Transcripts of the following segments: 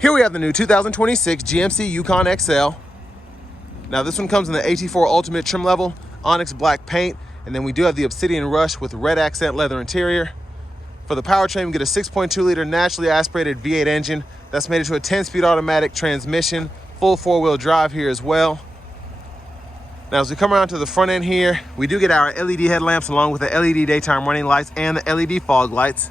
Here we have the new 2026 GMC Yukon XL. Now this one comes in the AT4 Ultimate trim level, onyx black paint, and then we do have the Obsidian Rush with red accent leather interior. For the powertrain, we get a 6.2 liter naturally aspirated V8 engine that's made into a 10-speed automatic transmission, full 4-wheel drive here as well. Now as we come around to the front end here, we do get our LED headlamps along with the LED daytime running lights and the LED fog lights.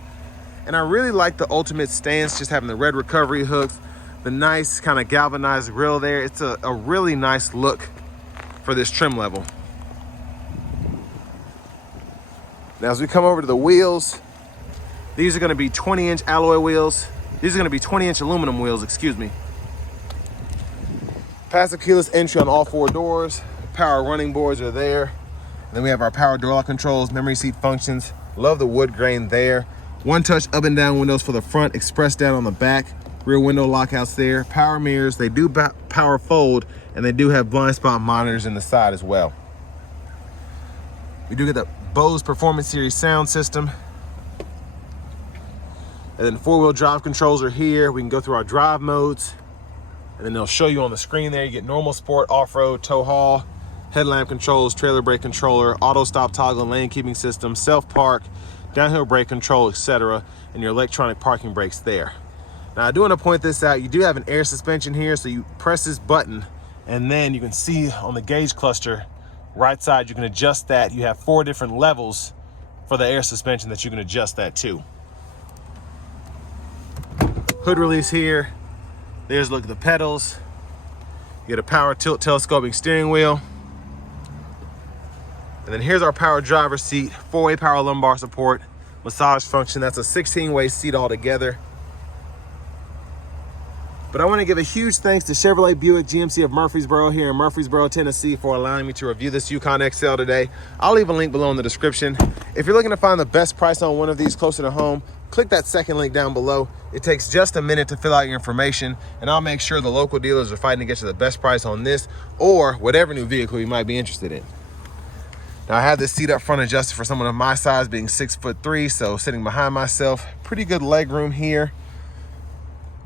And I really like the Ultimate stance, just having the red recovery hooks, the nice kind of galvanized grille there. It's a really nice look for this trim level. Now as we come over to the wheels, these are going to be 20-inch alloy wheels. These are going to be 20-inch aluminum wheels, excuse me. Passive keyless entry on all 4 doors. Power running boards are there. And then we have our power door lock controls, memory seat functions. Love the wood grain there. One-touch up and down windows for the front, express down on the back. Rear window lockouts there. Power mirrors, they do power fold, and they do have blind spot monitors in the side as well. We do get the Bose Performance Series sound system. And then 4-wheel drive controls are here. We can go through our drive modes, and then they'll show you on the screen there. You get normal, sport, off-road, tow haul, headlamp controls, trailer brake controller, auto stop toggle, lane keeping system, self-park, downhill brake control, etc., and your electronic parking brakes there. Now I do want to point this out. You do have an air suspension here, so you press this button and then you can see on the gauge cluster right side you can adjust that. You have 4 different levels for the air suspension that you can adjust that to. Hood release here. There's a look at the pedals. You get a power tilt telescoping steering wheel. And then here's our power driver's seat, 4-way power lumbar support, massage function. That's a 16-way seat altogether. But I want to give a huge thanks to Chevrolet Buick GMC of Murfreesboro here in Murfreesboro, Tennessee for allowing me to review this Yukon XL today. I'll leave a link below in the description. If you're looking to find the best price on one of these closer to home, click that second link down below. It takes just a minute to fill out your information, and I'll make sure the local dealers are fighting to get you the best price on this or whatever new vehicle you might be interested in. Now I have this seat up front adjusted for someone of my size, being 6'3", so sitting behind myself, pretty good leg room here.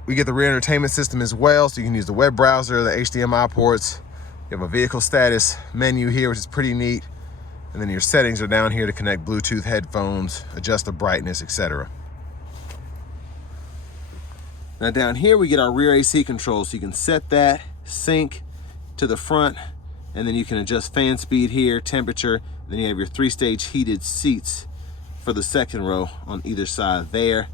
We get the rear entertainment system as well, so you can use the web browser, the HDMI ports. You have a vehicle status menu here, which is pretty neat. And then your settings are down here to connect Bluetooth headphones, adjust the brightness, etc. Now down here we get our rear AC controls, so you can set that, sync to the front, and then you can adjust fan speed here, temperature. Then you have your 3-stage heated seats for the second row on either side there.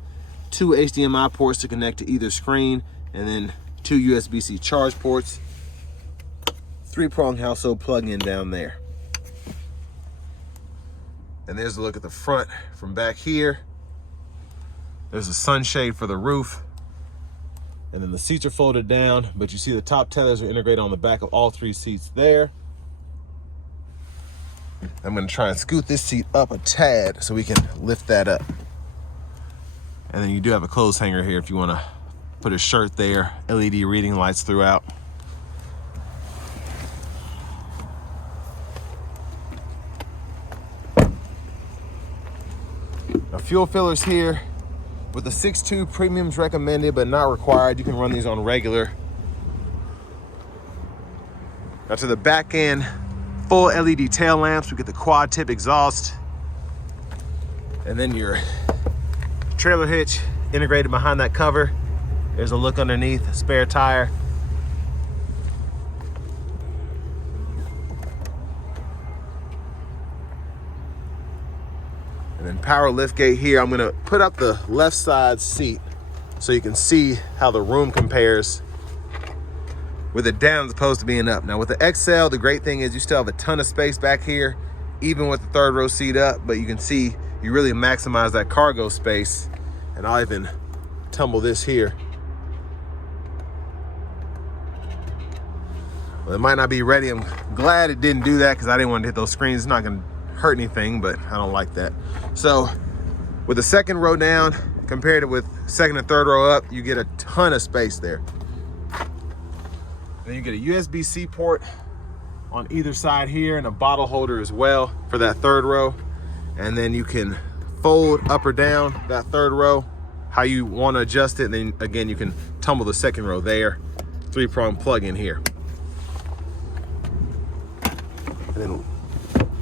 2 HDMI ports to connect to either screen, and then 2 USB-C charge ports. 3-prong household plug-in down there. And there's a look at the front from back here. There's a sunshade for the roof. And then the seats are folded down, but you see the top tethers are integrated on the back of all 3 seats there. I'm gonna try and scoot this seat up a tad so we can lift that up. And then you do have a clothes hanger here if you wanna put a shirt there, LED reading lights throughout. Now fuel fillers here. With the 6.2 premiums recommended but not required, you can run these on regular. Now to the back end, full LED tail lamps. We get the quad tip exhaust. And then your trailer hitch integrated behind that cover. There's a look underneath, a spare tire. And then power lift gate here. I'm gonna put up the left side seat so you can see how the room compares with it down as opposed to being up. Now with the XL, the great thing is you still have a ton of space back here, even with the 3rd row seat up, but you can see you really maximize that cargo space. And I'll even tumble this here. Well, it might not be ready. I'm glad it didn't do that because I didn't want to hit those screens. It's not gonna hurt anything, but I don't like that. So with the 2nd row down compared to with 2nd and 3rd row up, you get a ton of space there. Then you get a USB-C port on either side here and a bottle holder as well for that 3rd row. And then you can fold up or down that 3rd row how you want to adjust it. And then again, you can tumble the second row there. 3-prong plug in here. And then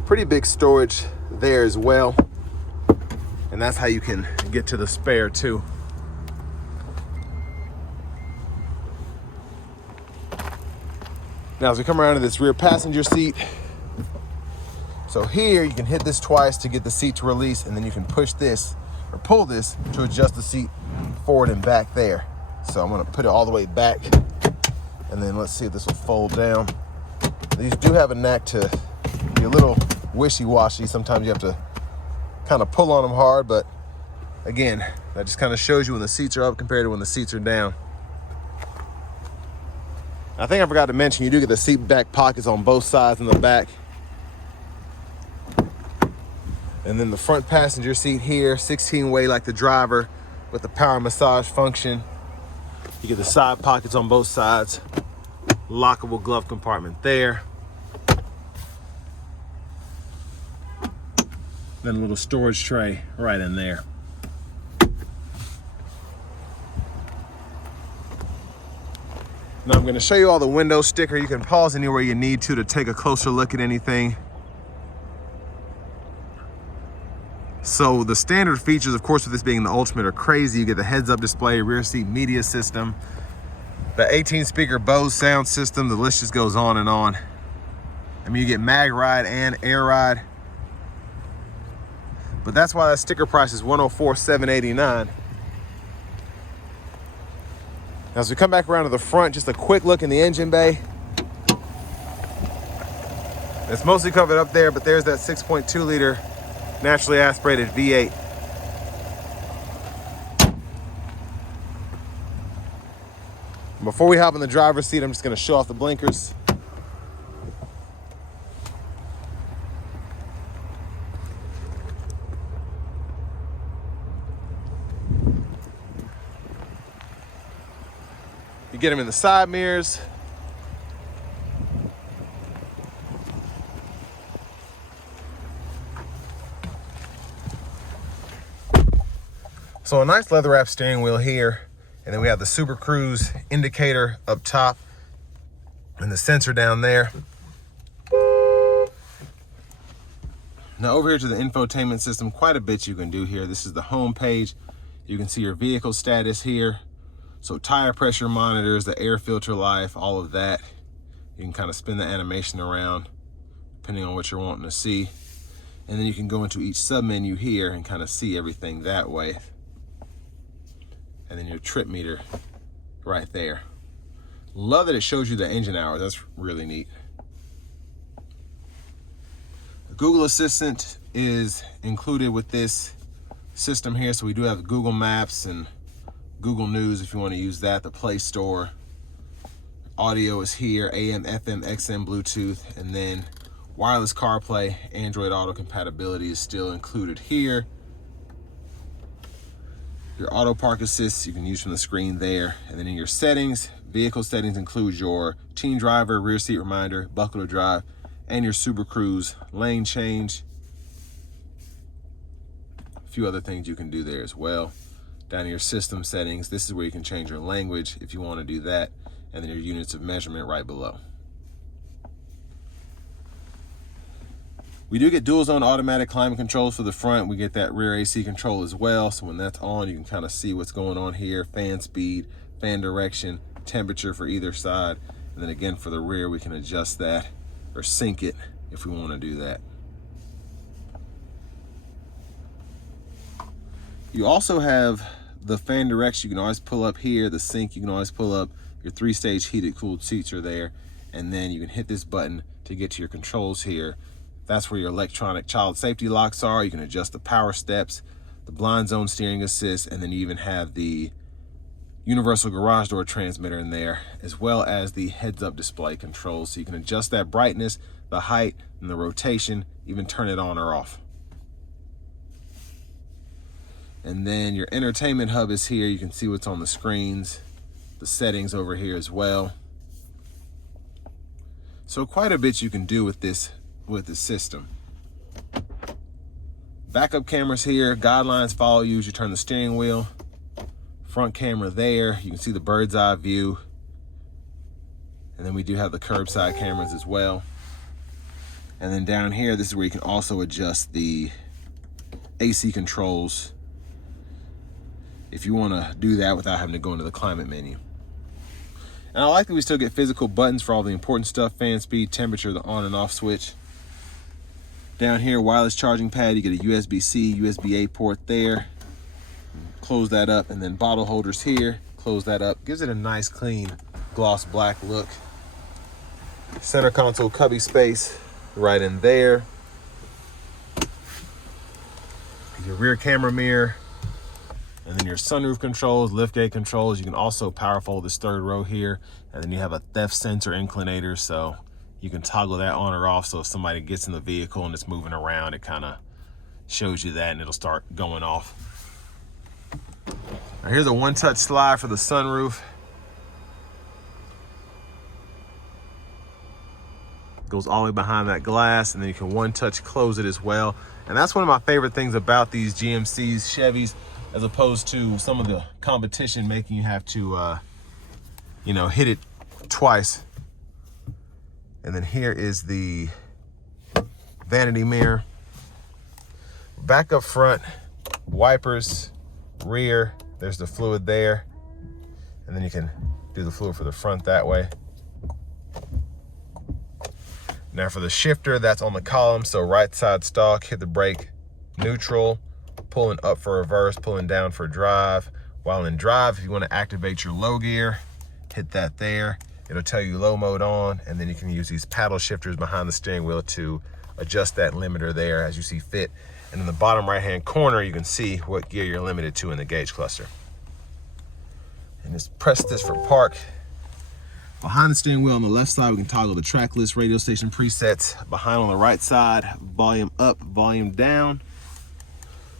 pretty big storage there as well. And that's how you can get to the spare too. Now as we come around to this rear passenger seat, so here you can hit this twice to get the seat to release, and then you can push this or pull this to adjust the seat forward and back there. So I'm gonna put it all the way back, and then let's see if this will fold down. These do have a knack to be a little wishy-washy. Sometimes you have to kind of pull on them hard, but again, that just kind of shows you when the seats are up compared to when the seats are down. I think I forgot to mention, you do get the seat back pockets on both sides in the back. And then the front passenger seat here, 16-way like the driver with the power massage function. You get the side pockets on both sides. Lockable glove compartment there. Then a little storage tray right in there. Now I'm going to show you all the window sticker. You can pause anywhere you need to take a closer look at anything. So the standard features, of course, with this being the Ultimate, are crazy. You get the heads-up display, rear seat media system, the 18-speaker Bose sound system. The list just goes on and on. I mean, you get mag ride and air ride. But that's why that sticker price is $104,789. Now, as we come back around to the front, just a quick look in the engine bay. It's mostly covered up there, but there's that 6.2 liter naturally aspirated V8. Before we hop in the driver's seat, I'm just going to show off the blinkers. You get them in the side mirrors. So a nice leather wrap steering wheel here, and then we have the Super Cruise indicator up top and the sensor down there. Now over here to the infotainment system, quite a bit you can do here. This is the home page. You can see your vehicle status here. So tire pressure monitors, the air filter life, all of that. You can kind of spin the animation around depending on what you're wanting to see. And then you can go into each sub menu here and kind of see everything that way. And then your trip meter right there. Love that it shows you the engine hours. That's really neat. The Google Assistant is included with this system here. So we do have Google Maps and Google News if you want to use that. The Play Store. Audio is here, AM, FM, XM, Bluetooth, and then wireless CarPlay, Android Auto compatibility is still included here. Your auto park assist you can use from the screen there. And then in your settings, vehicle settings includes your teen driver, rear seat reminder, buckle to drive, and your Super Cruise lane change. A few other things you can do there as well. Down in your system settings, this is where you can change your language if you want to do that. And then your units of measurement right below. We do get dual zone automatic climate controls for the front. We get that rear AC control as well. So when that's on, you can kind of see what's going on here. Fan speed, fan direction, temperature for either side. And then again, for the rear, we can adjust that or sync it if we want to do that. You also have the fan direction. You can always pull up here. The sync, you can always pull up. Your 3-stage heated cooled seats are there. And then you can hit this button to get to your controls here. That's where your electronic child safety locks are. You can adjust the power steps, the blind zone steering assist, and then you even have the universal garage door transmitter in there, as well as the heads-up display controls. So you can adjust that brightness, the height, and the rotation, even turn it on or off. And then your entertainment hub is here. You can see what's on the screens, the settings over here as well. So quite a bit you can do with this system. Backup cameras here, guidelines follow you as you turn the steering wheel. front camera there. You can see the bird's eye view. And then we do have the curbside cameras as well. And then down here, this is where you can also adjust the AC controls if you want to do that without having to go into the climate menu. And I like that we still get physical buttons for all the important stuff: fan speed, temperature, the on and off switch. Down here, wireless charging pad, you get a USB-C, USB-A port there. Close that up, and then bottle holders here. Close that up. Gives it a nice, clean, gloss black look. Center console cubby space right in there. Your rear camera mirror. And then your sunroof controls, liftgate controls. You can also power fold this third row here. And then you have a theft sensor inclinator, so you can toggle that on or off. So if somebody gets in the vehicle and it's moving around, it kind of shows you that and it'll start going off. Now here's a one-touch slide for the sunroof. Goes all the way behind that glass, and then you can one-touch close it as well. And that's one of my favorite things about these GMCs, Chevys, as opposed to some of the competition making you have to, you know, hit it twice. And then here is the vanity mirror. Back up front, wipers, rear, there's the fluid there. And then you can do the fluid for the front that way. Now for the shifter, that's on the column, so right side stalk, hit the brake, neutral, pulling up for reverse, pulling down for drive. While in drive, if you want to activate your low gear, hit that there. It'll tell you low mode on, and then you can use these paddle shifters behind the steering wheel to adjust that limiter there as you see fit. And in the bottom right-hand corner, you can see what gear you're limited to in the gauge cluster. And just press this for park. Behind the steering wheel on the left side, we can toggle the track list, radio station presets. Behind on the right side, volume up, volume down.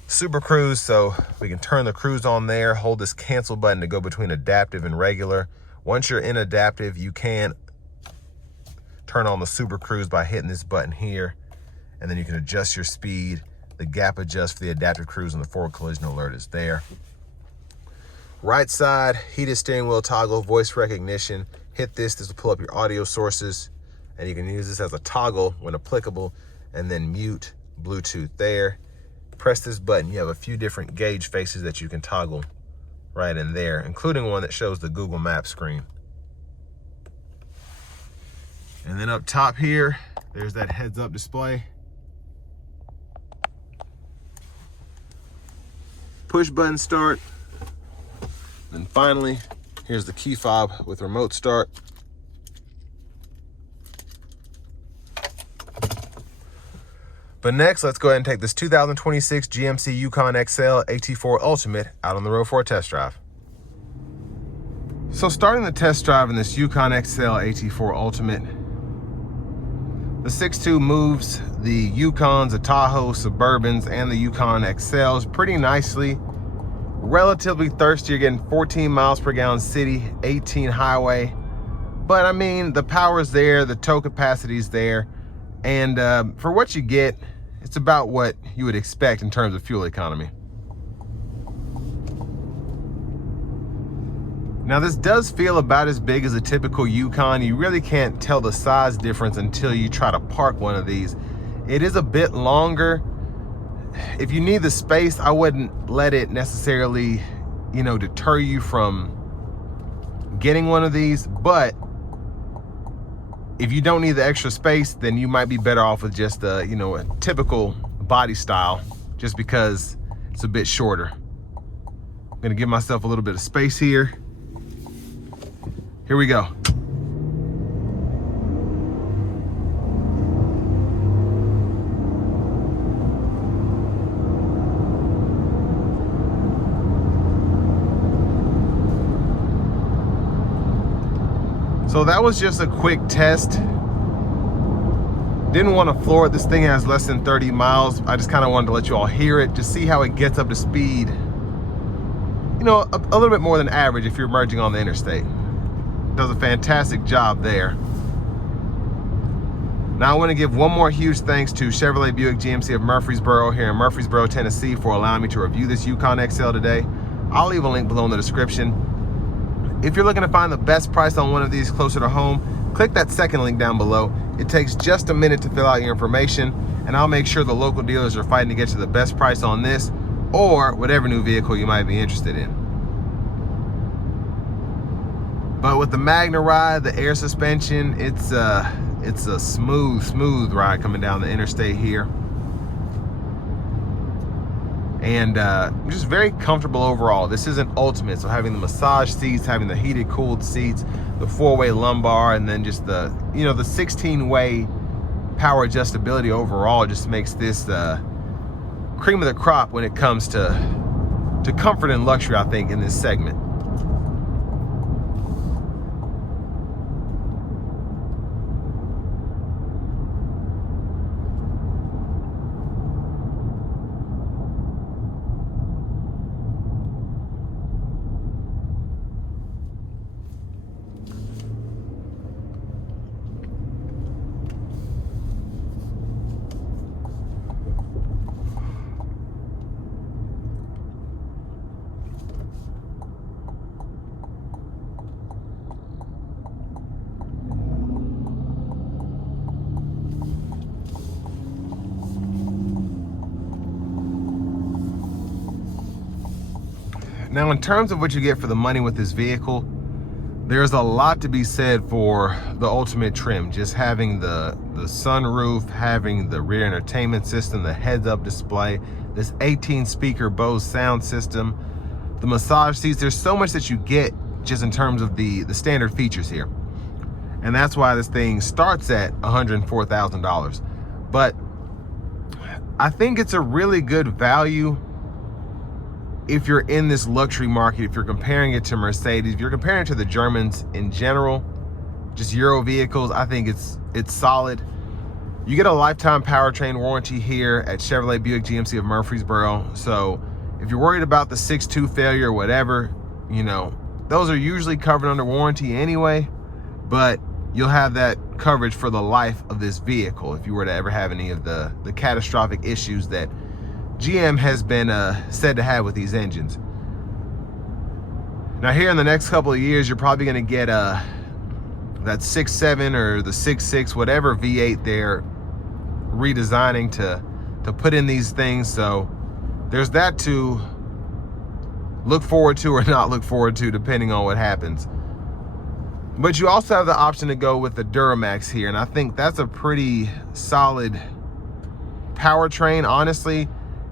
Super Cruise, so we can turn the cruise on there, hold this cancel button to go between adaptive and regular. Once you're in adaptive, you can turn on the Super Cruise by hitting this button here, and then you can adjust your speed. The gap adjust for the adaptive cruise and the forward collision alert is there. Right side, heated steering wheel toggle, voice recognition. Hit this will pull up your audio sources, and you can use this as a toggle when applicable, and then mute Bluetooth there. Press this button, you have a few different gauge faces that you can toggle right in there, including one that shows the Google Maps screen. And then up top here, there's that heads-up display. Push button start. And finally, here's the key fob with remote start. But next, let's go ahead and take this 2026 GMC Yukon XL AT4 Ultimate out on the road for a test drive. So starting the test drive in this Yukon XL AT4 Ultimate, the 6.2 moves the Yukons, the Tahoe, Suburbans, and the Yukon XLs pretty nicely. Relatively thirsty, you're getting 14 miles per gallon city, 18 highway. But I mean, the power's there, the tow capacity's there, and for what you get, it's about what you would expect in terms of fuel economy. Now this does feel about as big as a typical Yukon. You really can't tell the size difference until you try to park one of these. It is a bit longer. If you need the space, I wouldn't let it necessarily, you know, deter you from getting one of these. But if you don't need the extra space, then you might be better off with just a, you know, a typical body style, just because it's a bit shorter. I'm gonna give myself a little bit of space here. Here we go. So that was just a quick test. Didn't want to floor it. This thing has less than 30 miles. I just kind of wanted to let you all hear it, just see how it gets up to speed. You know, a little bit more than average if you're merging on the interstate. Does a fantastic job there. Now I want to give one more huge thanks to Chevrolet Buick GMC of Murfreesboro here in Murfreesboro, Tennessee for allowing me to review this Yukon XL today. I'll leave a link below in the description. If you're looking to find the best price on one of these closer to home, click that second link down below. It takes just a minute to fill out your information, and I'll make sure the local dealers are fighting to get you the best price on this or whatever new vehicle you might be interested in. But with the Magna ride, the air suspension, it's a smooth ride coming down the interstate here. And just very comfortable overall. This isn't ultimate, so having the massage seats, having the heated cooled seats, the four-way lumbar, and then just the, you know, the 16-way power adjustability overall just makes this cream of the crop when it comes to comfort and luxury, I think, in this segment. Now, in terms of what you get for the money with this vehicle, there's a lot to be said for the ultimate trim. Just having the sunroof, having the rear entertainment system, the heads-up display, this 18-speaker Bose sound system, the massage seats. There's so much that you get just in terms of the standard features here. And that's why this thing starts at $104,000. But I think it's a really good value if you're in this luxury market. If you're comparing it to Mercedes, if you're comparing it to the Germans in general, just Euro vehicles, I think it's solid. You get a lifetime powertrain warranty here at Chevrolet Buick GMC of Murfreesboro. So if you're worried about the 6.2 failure or whatever, you know, those are usually covered under warranty anyway, but you'll have that coverage for the life of this vehicle if you were to ever have any of the catastrophic issues that GM has been said to have with these engines. Now here in the next couple of years, you're probably going to get that 6.7 or the 6.6, whatever V8 they're redesigning to put in these things. So there's that to look forward to or not look forward to, depending on what happens. But you also have the option to go with the Duramax here, and I think that's a pretty solid powertrain, honestly.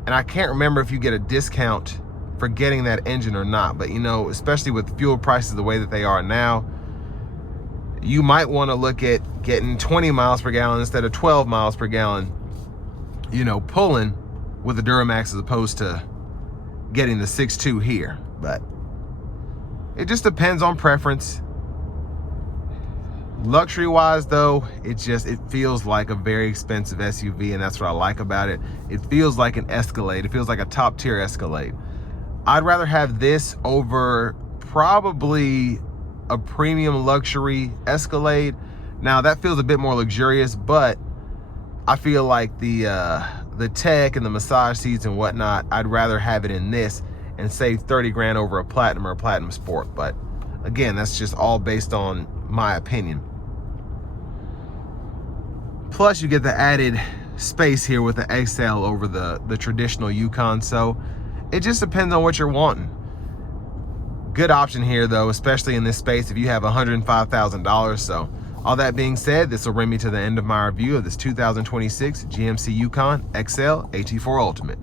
And I can't remember if you get a discount for getting that engine or not, but you know, especially with fuel prices the way that they are now, you might want to look at getting 20 miles per gallon instead of 12 miles per gallon, you know, pulling with the Duramax as opposed to getting the 6.2 here. But it just depends on preference. Luxury wise though, it feels like a very expensive SUV, and that's what I like about it. It feels like an Escalade. It feels like a top tier Escalade. I'd rather have this over probably a premium luxury Escalade. Now that feels a bit more luxurious, but I feel like the tech and the massage seats and whatnot, I'd rather have it in this and save 30 grand over a Platinum or a Platinum Sport. But again, that's just all based on my opinion. Plus you get the added space here with the XL over the traditional Yukon. So it just depends on what you're wanting. Good option here though, especially in this space if you have $105,000. So all that being said, this will bring me to the end of my review of this 2026 GMC Yukon XL AT4 Ultimate.